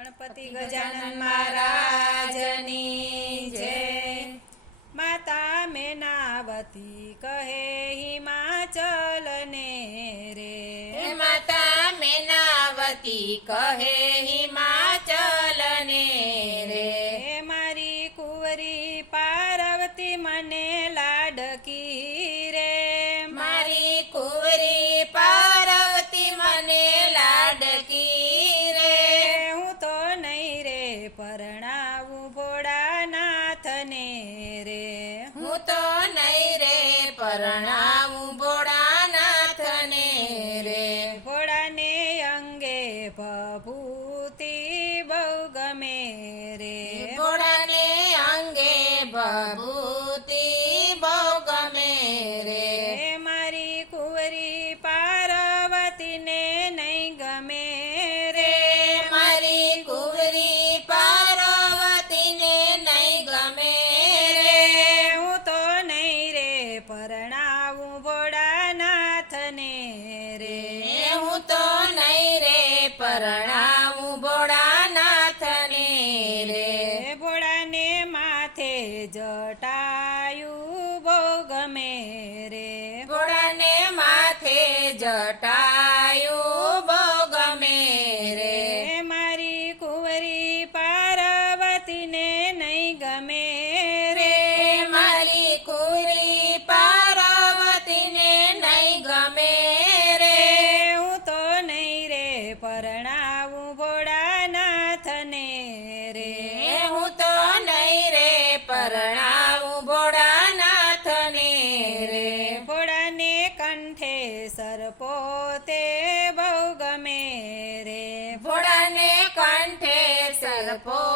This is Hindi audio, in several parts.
गणपति गजानन महाराज जय। माता मेनावती कहे हिमाचल ने रे। माता मेनावती कहे हिमा 我不听 cuerpo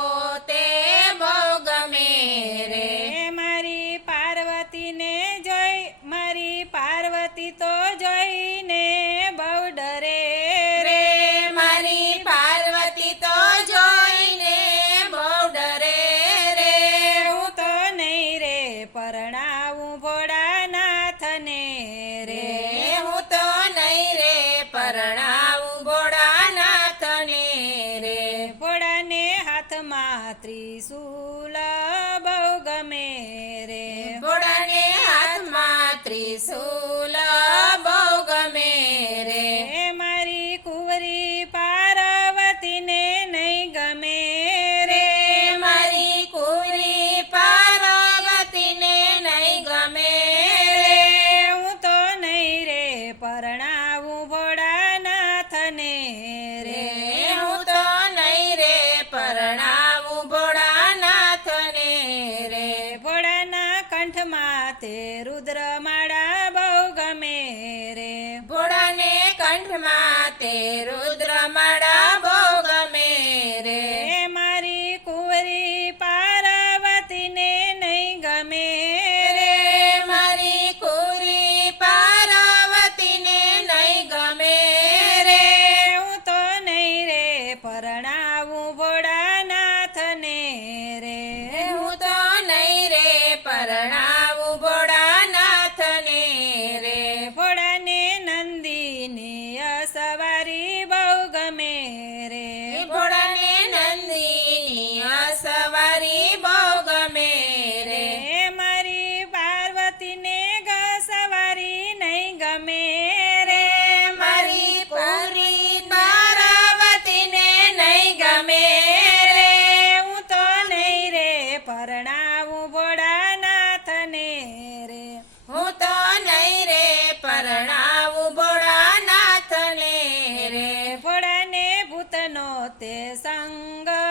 Jesús. ಬಸವ のお手さんが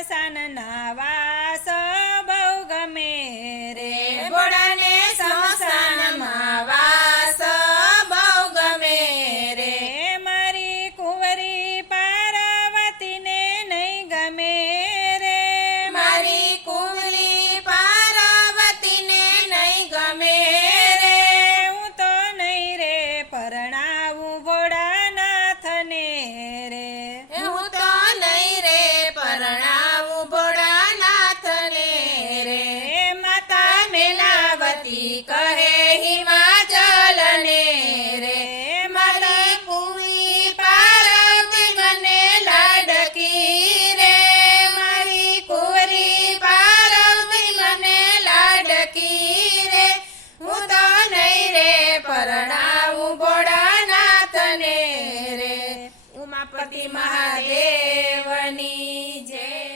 સ્મશાનના વાસ धरती कहे हिमाचल ने रे। मरी कुमी पार्वती मने लड़की रे। मरी मने लड़की रे। हूँ तो नहीं रे, परणाऊ भोड़ानाथ ने रे। उमापति महादेवनी जय।